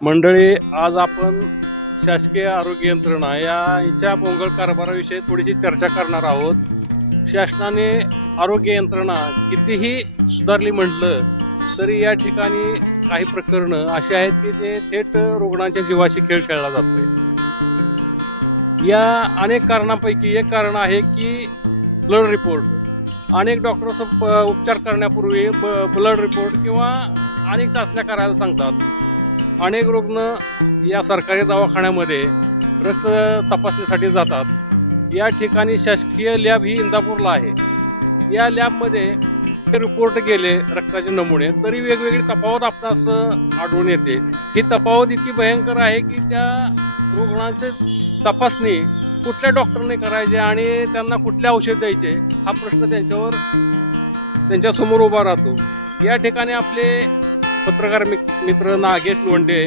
मंडळी, आज आपण शासकीय आरोग्य यंत्रणा याच्या भोंगळ कारभाराविषयी थोडीशी चर्चा करणार आहोत. शासनाने आरोग्य यंत्रणा कितीही सुधारली म्हटलं तरी या ठिकाणी काही प्रकरणं अशी आहेत की ते थेट रुग्णांच्या जीवाशी खेळ खेळला जातोय. या अनेक कारणांपैकी एक कारण आहे की ब्लड रिपोर्ट. अनेक डॉक्टर उपचार करण्यापूर्वी ब्लड रिपोर्ट किंवा अनेक चाचण्या करायला सांगतात. अनेक रुग्ण या सरकारी दवाखान्यामध्ये रक्त तपासणीसाठी जातात. या ठिकाणी शासकीय लॅब ही इंदापूरला आहे. या लॅबमध्ये रिपोर्ट गेले रक्ताचे नमुने तरी वेगवेगळी तफावत आपणास आढळून येते. ही तफावत इतकी भयंकर आहे की त्या रुग्णांची तपासणी कुठल्या डॉक्टरने करायची आणि त्यांना कुठले औषध द्यायचे हा प्रश्न त्यांच्यासमोर उभा राहतो. या ठिकाणी आपले पत्रकार मित्र नागेश लोंढे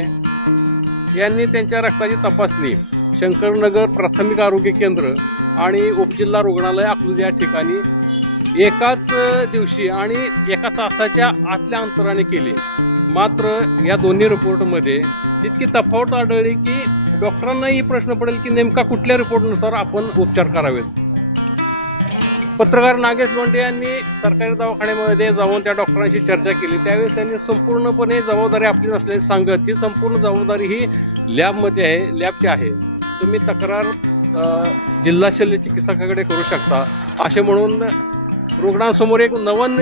यांनी त्यांच्या रक्ताची तपासणी शंकरनगर प्राथमिक आरोग्य केंद्र आणि उपजिल्हा रुग्णालय अकलूज या ठिकाणी एकाच दिवशी आणि एका तासाच्या आतल्या अंतराने केली. मात्र या दोन्ही रिपोर्टमध्ये इतकी तफावत आढळली की डॉक्टरांनाही प्रश्न पडेल की नेमका कुठल्या रिपोर्टनुसार आपण उपचार करावेत. पत्रकार नागेश लोंढे यांनी सरकारी दवाखान्यामध्ये जाऊन त्या डॉक्टरांशी चर्चा केली. त्यावेळेस त्यांनी संपूर्णपणे जबाबदारी आपली नसल्याचे सांगत ही संपूर्ण जबाबदारी ही लॅबची आहे. तुम्ही तक्रार जिल्हा शल्य चिकित्सकाकडे करू शकता असे म्हणून रुग्णांसमोर एक नवीन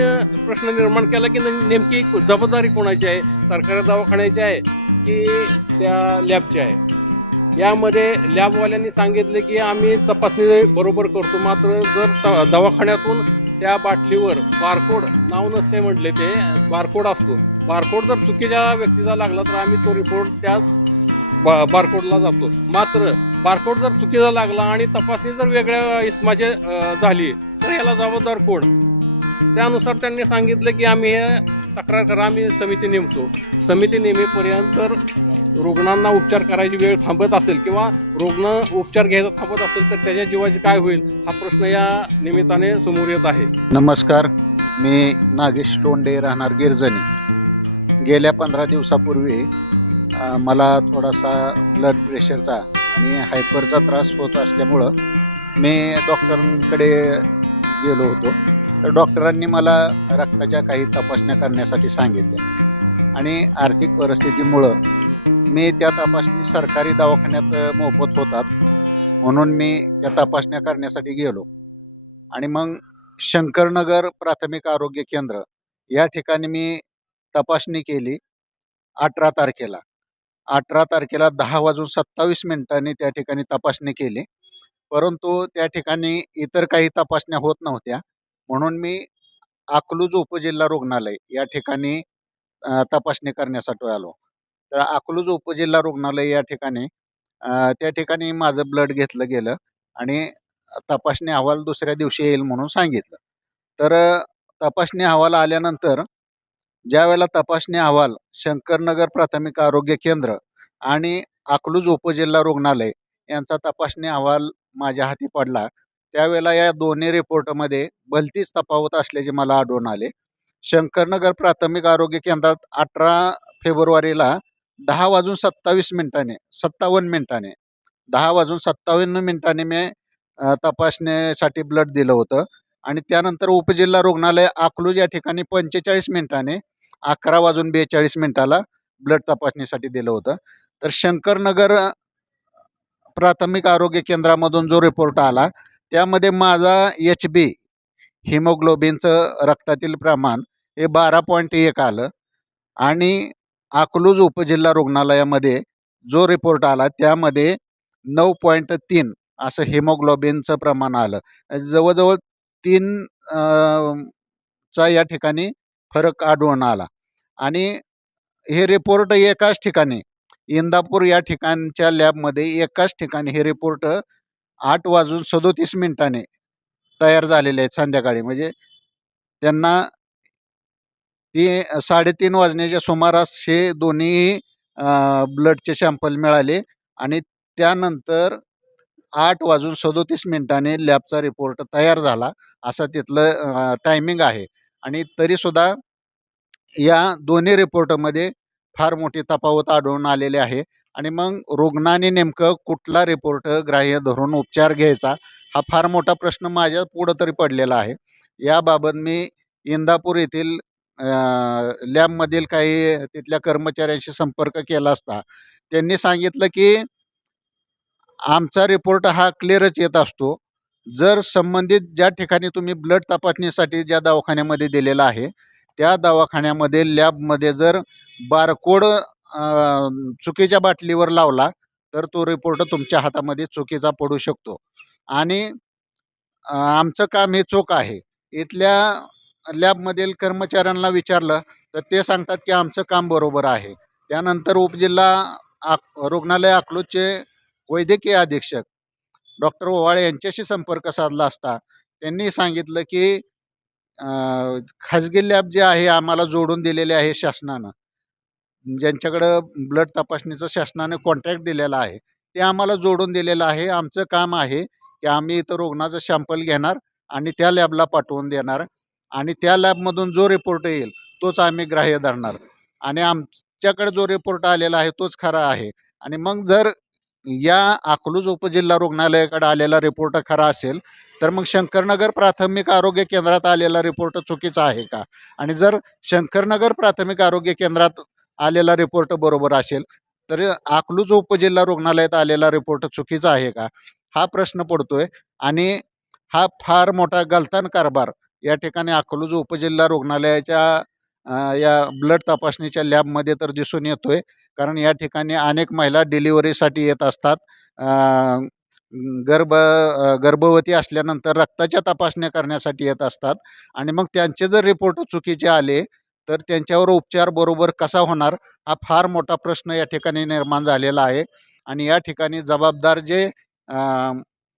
प्रश्न निर्माण केला की नेमकी जबाबदारी कोणाची आहे, सरकारी दवाखान्याची आहे की त्या लॅबची आहे. यामध्ये लॅबवाल्यांनी सांगितले की आम्ही तपासणी बरोबर करतो, मात्र जर दवाखान्यातून त्या बाटलीवर बारकोड नाव नसते म्हटले, ते बारकोड असतो, बारकोड जर चुकीच्या व्यक्तीचा लागला तर आम्ही तो रिपोर्ट त्याच बारकोडला जातो. मात्र बारकोड जर चुकीचा लागला आणि तपासणी जर वेगळ्या इस्माची झाली तर याला जबाबदार कोण? त्यानुसार त्यांनी सांगितलं की आम्ही हे तक्रार करा, आम्ही समिती नेमतो. समिती नेमेपर्यंत जर रुग्णांना उपचार करायची वेळ थांबत असेल किंवा रुग्ण उपचार घ्यायचा थांबत असेल तर त्याच्या जीवाची काय होईल हा प्रश्न या निमित्ताने समोर येत आहे. नमस्कार, मी नागेश लोंढे, राहणार गिरजणी. गेल्या 15 दिवसापूर्वी मला थोडासा ब्लड प्रेशरचा आणि हायपरचा त्रास होत असल्यामुळं मी डॉक्टरांकडे गेलो होतो. तर डॉक्टरांनी मला रक्ताच्या काही तपासण्या करण्यासाठी सांगितल्या आणि आर्थिक परिस्थितीमुळं मी त्या तपासणी सरकारी दवाखान्यात मोफत होतात म्हणून मी त्या तपासण्या करण्यासाठी गेलो आणि मग शंकरनगर प्राथमिक आरोग्य केंद्र या ठिकाणी मी तपासणी केली. 18 तारखेला 10:27 त्या ठिकाणी तपासणी केली. परंतु त्या ठिकाणी इतर काही तपासण्या होत नव्हत्या म्हणून मी अकलूज उपजिल्हा रुग्णालय या ठिकाणी तपासणी करण्यासाठी आलो. तर अकलूज उपजिल्हा रुग्णालय या ठिकाणी त्या ठिकाणी माझं ब्लड घेतलं गेलं आणि तपासणी अहवाल दुसऱ्या दिवशी येईल म्हणून सांगितलं. तर तपासणी अहवाल आल्यानंतर ज्यावेळेला तपासणी अहवाल शंकरनगर प्राथमिक आरोग्य केंद्र आणि अकलूज उपजिल्हा रुग्णालय यांचा तपासणी अहवाल माझ्या हाती पडला, त्यावेळेला या दोन्ही रिपोर्टमध्ये भलतीच तफावत असल्याचे मला आढळून आले. शंकरनगर प्राथमिक आरोग्य केंद्रात 18 फेब्रुवारीला 10:57 मी तपासणीसाठी ब्लड दिलं होतं आणि त्यानंतर उपजिल्हा रुग्णालय अकलूज या ठिकाणी 45 मिनिटांनी 11:42 ब्लड तपासणीसाठी दिलं होतं. तर शंकरनगर प्राथमिक आरोग्य केंद्रामधून जो रिपोर्ट आला त्यामध्ये माझा HB हिमोग्लोबिनचं रक्तातील प्रमाण हे 12.1 आलं आणि अकलूज उपजिल्हा रुग्णालयामध्ये जो रिपोर्ट आला त्यामध्ये 9.3 असं हिमोग्लोबिनचं प्रमाण आलं. जवळजवळ 3 चा या ठिकाणी फरक आढळून आला आणि हे रिपोर्ट एकाच ठिकाणी इंदापूर या ठिकाणच्या लॅबमध्ये एकाच ठिकाणी हे रिपोर्ट 8:37 तयार झालेले आहेत संध्याकाळी. म्हणजे त्यांना ती 3:30 वाजण्याच्या सुमारास हे दोन्ही ब्लडचे सॅम्पल मिळाले आणि त्यानंतर 8:37 लॅबचा रिपोर्ट तयार झाला असं तिथलं टायमिंग आहे. आणि तरीसुद्धा या दोन्ही रिपोर्टमध्ये फार मोठी तफावत आढळून आलेली आहे आणि मग रुग्णाने नेमकं कुठला रिपोर्ट ग्राह्य धरून उपचार घ्यायचा हा फार मोठा प्रश्न माझ्या पुढं तरी पडलेला आहे. याबाबत मी इंदापूर येथील लॅबमधील काही तिथल्या कर्मचाऱ्यांशी संपर्क केला असता त्यांनी सांगितलं की आमचा रिपोर्ट हा क्लिअरच येत असतो. जर संबंधित ज्या ठिकाणी तुम्ही ब्लड तपासणीसाठी ज्या दवाखान्यामध्ये दिलेला आहे, त्या दवाखान्यामध्ये लॅबमध्ये जर बारकोड चुकीच्या बाटलीवर लावला, तर तो रिपोर्ट तुमच्या हातामध्ये चुकीचा पडू शकतो. आणि आमचं काम हे चूक आहे. इथल्या लॅबमधील कर्मचाऱ्यांना विचारलं, तर ते सांगतात की आमचं काम बरोबर आहे. त्यानंतर उपजिल्हा रुग्णालय अकलूजचे वैद्यकीय अधीक्षक डॉक्टर ओवाळे यांच्याशी संपर्क साधला असता त्यांनी सांगितलं की खाजगी लॅब जे आहे आम्हाला जोडून दिलेले आहे शासनानं. ज्यांच्याकडं ब्लड तपासणीचं शासनाने कॉन्ट्रॅक्ट दिलेला आहे, ते आम्हाला जोडून दिलेलं आहे. आमचं काम आहे की आम्ही इथं रुग्णाचं सॅम्पल घेणार आणि त्या लॅबला पाठवून देणार आणि त्या लॅबमधून जो रिपोर्ट येईल तोच आम्ही ग्राह्य धरणार आणि आमच्याकडे जो रिपोर्ट आलेला आहे तोच खरा आहे. आणि मग जर या अकलूज उपजिल्हा रुग्णालयाकडे आलेला रिपोर्ट खरा असेल, तर मग शंकरनगर प्राथमिक आरोग्य केंद्रात आलेला रिपोर्ट चुकीचा आहे का? आणि जर शंकरनगर प्राथमिक आरोग्य केंद्रात आलेला रिपोर्ट बरोबर असेल, तर अकलूज उपजिल्हा रुग्णालयात आलेला रिपोर्ट चुकीचा आहे का? हा प्रश्न पडतोय आणि हा फार मोठा गलतान कारभार या ठिकाणी अकलूज उपजिल्हा रुग्णालयाच्या या ब्लड तपासणीच्या लॅबमध्ये तर दिसून येतोय. कारण या ठिकाणी अनेक महिला डिलिव्हरीसाठी येत असतात. गर्भवती असल्यानंतर रक्ताच्या तपासण्या करण्यासाठी येत असतात आणि मग त्यांचे जर रिपोर्ट चुकीचे आले, तर त्यांच्यावर उपचार बरोबर कसा होणार? हा फार मोठा प्रश्न या ठिकाणी निर्माण झालेला आहे आणि या ठिकाणी जबाबदार जे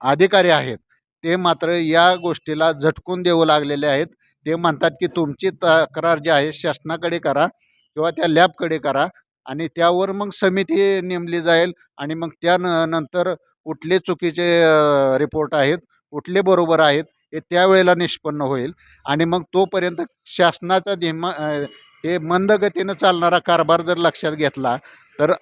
अधिकारी आहेत, ते मात्र या गोष्टीला झटकून देऊ लागलेले आहेत. ते म्हणतात, की तुमची तक्रार जी आहे शासनाकडे करा किंवा त्या लॅबकडे करा आणि त्यावर मग समिती नेमली जाईल आणि मग नंतर कुठले चुकीचे रिपोर्ट आहेत, कुठले बरोबर आहेत, हे त्यावेळेला निष्पन्न होईल आणि मग तोपर्यंत शासनाचा हे मंद गतीनं चालणारा कारभार जर लक्षात घेतला, तर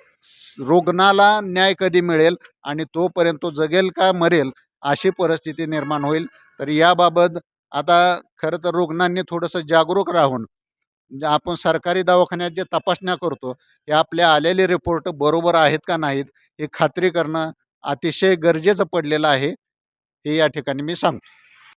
रुग्णाला न्याय कधी मिळेल आणि तोपर्यंत तो जगेल का मरेल, अशी परिस्थिती निर्माण होईल. तर याबाबत आता खरं तर रुग्णांनी थोडंसं जागरूक राहून म्हणजे आपण सरकारी दवाखान्यात जे तपासण्या करतो, हे आपल्या आलेले रिपोर्ट बरोबर आहेत का नाहीत, हे खात्री करणं अतिशय गरजेचं पडलेलं आहे, हे या ठिकाणी मी सांगतो.